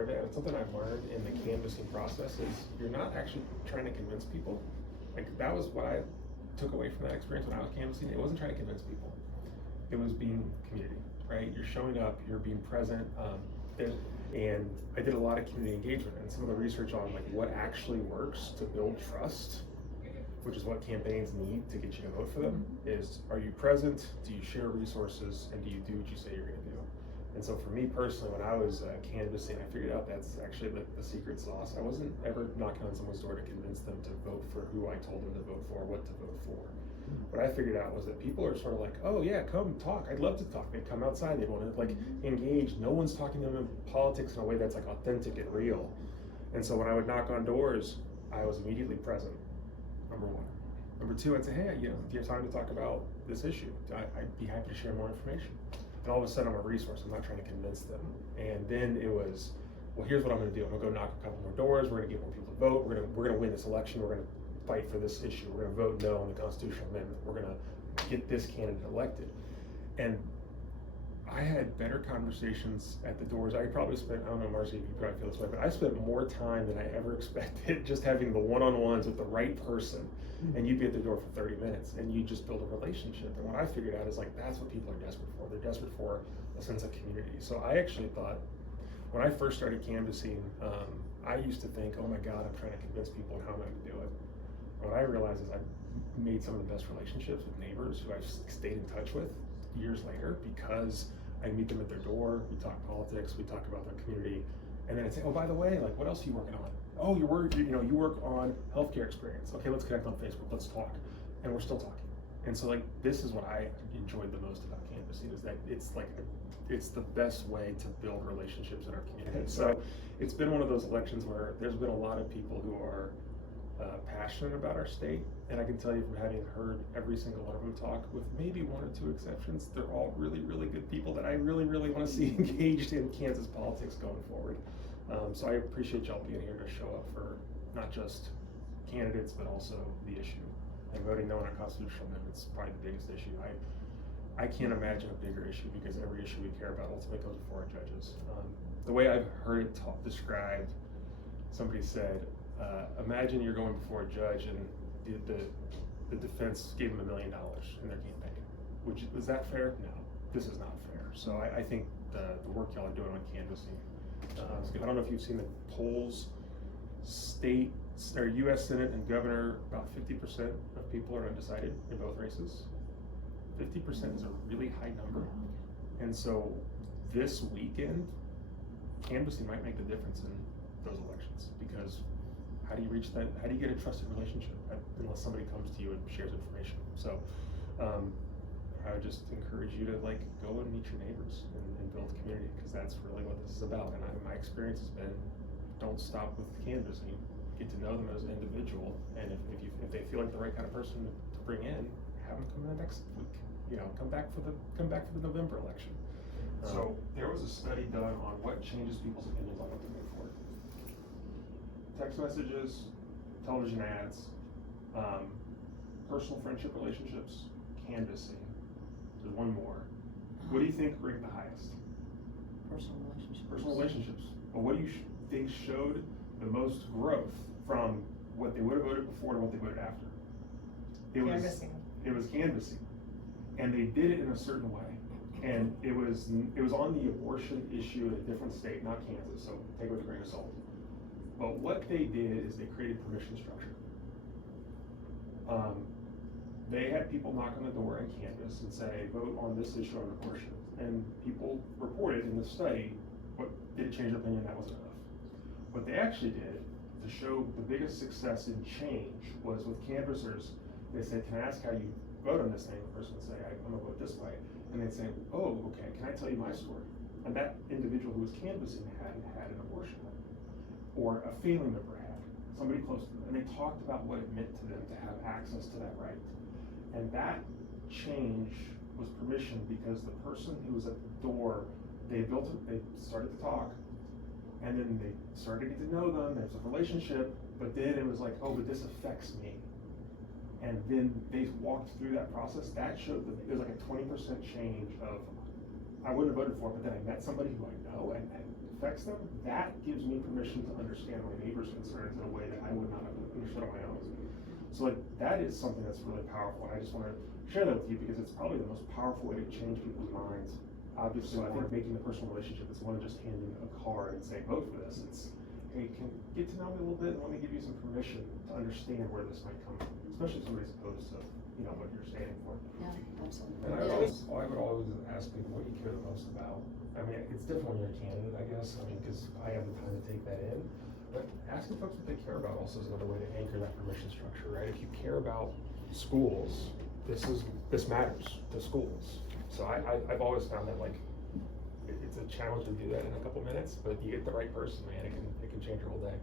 Something I've learned in the canvassing process is you're not actually trying to convince people. Like that was what I took away from that experience when I was canvassing. It wasn't trying to convince people. It was being community, right? You're showing up, you're being present. And I did a lot of community engagement and some of the research on like what actually works to build trust, which is what campaigns need to get you to vote for them, is are you present, do you share resources, and do you do what you say you're gonna do? And so for me personally, when I was canvassing, I figured out that's actually the secret sauce. I wasn't ever knocking on someone's door to convince them to vote for who I told them to vote for, what to vote for. What I figured out was that people are sort of like, oh yeah, come talk. I'd love to talk. They'd come outside. They'd want to like engage. No one's talking to them in politics in a way that's like authentic and real. And so when I would knock on doors, I was immediately present. Number one. Number two, I'd say, hey, do you have time to talk about this issue? I'd be happy to share more information. And all of a sudden, I'm a resource. I'm not trying to convince them. And then it was, well, here's what I'm going to do. I'm going to go knock a couple more doors. We're going to get more people to vote. We're going to win this election. We're going to fight for this issue. We're going to vote no on the constitutional amendment. We're going to get this candidate elected. And I had better conversations at the doors. I probably spent, I don't know, Marcy, if you probably feel this way, but I spent more time than I ever expected just having the one-on-ones with the right person. And you'd be at the door for 30 minutes and you just build a relationship. And what I figured out is like, that's what people are desperate for. They're desperate for a sense of community. So I actually thought, when I first started canvassing, I used to think, oh my God, I'm trying to convince people how I'm going to do it. What I realized is I made some of the best relationships with neighbors who I've stayed in touch with years later because I meet them at their door, we talk politics, we talk about their community, and then I'd say, oh, by the way, like, what else are you working on? Oh, you work on healthcare experience. Okay, let's connect on Facebook, let's talk. And we're still talking. And so like, this is what I enjoyed the most about canvassing is that it's the best way to build relationships in our community. So it's been one of those elections where there's been a lot of people who are passionate about our state, and I can tell you from having heard every single one of them talk, with maybe one or two exceptions, they're all really, really good people that I really, really want to see engaged in Kansas politics going forward. So I appreciate y'all being here to show up for not just candidates, but also the issue. And voting no on a constitutional amendment is probably the biggest issue. I can't imagine a bigger issue because every issue we care about ultimately goes before our judges. The way I've heard it described, somebody said, imagine you're going before a judge and the defense gave them $1 million in their campaign. Is that fair? No, this is not fair. So I think the work y'all are doing on canvassing is good. I don't know if you've seen the polls, state or U.S. Senate and governor, about 50% of people are undecided in both races. 50% is a really high number. And so this weekend, canvassing might make the difference in those elections, because how do you reach that? How do you get a trusted relationship unless somebody comes to you and shares information? So I would just encourage you to like go and meet your neighbors and build community, because that's really what this is about. And my experience has been, don't stop with canvassing. Get to know them as an individual, and if they feel like the right kind of person to bring in, have them come in the next week. Come back for the November election. So there was a study done on what changes people's opinions on what to vote for. Text messages, television ads, personal friendship relationships, canvassing. There's one more. What do you think ranked the highest? Personal relationships. Personal relationships. But what do you think showed the most growth from what they would have voted before to what they voted after? Canvassing. It was canvassing. And they did it in a certain way. And it was on the abortion issue in a different state, not Kansas, so take it with a grain of salt. But what they did is they created permission structure. They had people knock on the door and canvass and say, vote on this issue on abortion. And people reported in the study, what did change their opinion, that wasn't enough. What they actually did to show the biggest success in change was with canvassers, they said, can I ask how you vote on this thing? The person would say, I'm gonna vote this way. And they'd say, oh, okay, can I tell you my story? And that individual who was canvassing hadn't had an abortion, or a family member had, somebody close to them. And they talked about what it meant to them to have access to that right. And that change was permission, because the person who was at the door, they started to talk, and then they started getting to know them, there was a relationship, but then it was like, oh, but this affects me. And then they walked through that process. That showed that there's like a 20% change of I wouldn't have voted for it, but then I met somebody who I know and it affects them, that gives me permission to understand my neighbor's concerns in a way that I would not have understood on my own. So like, that is something that's really powerful, and I just wanna share that with you because it's probably the most powerful way to change people's minds. Obviously, I think making the personal relationship is more than just handing a card and saying, vote for this. It's, hey, can get to know me a little bit and let me give you some permission to understand where this might come from, especially if somebody's opposed to, you know, what you're standing for. Yeah, absolutely. And I would always ask people what you care the most about. I mean, it's different when you're a candidate, I guess, I mean, because I have the time to take that in. But asking folks what they care about also is another way to anchor that permission structure, right? If you care about schools, this matters to schools. So I've always found that, like, it's a challenge to do that in a couple minutes, but if you get the right person, man, it can change your whole day.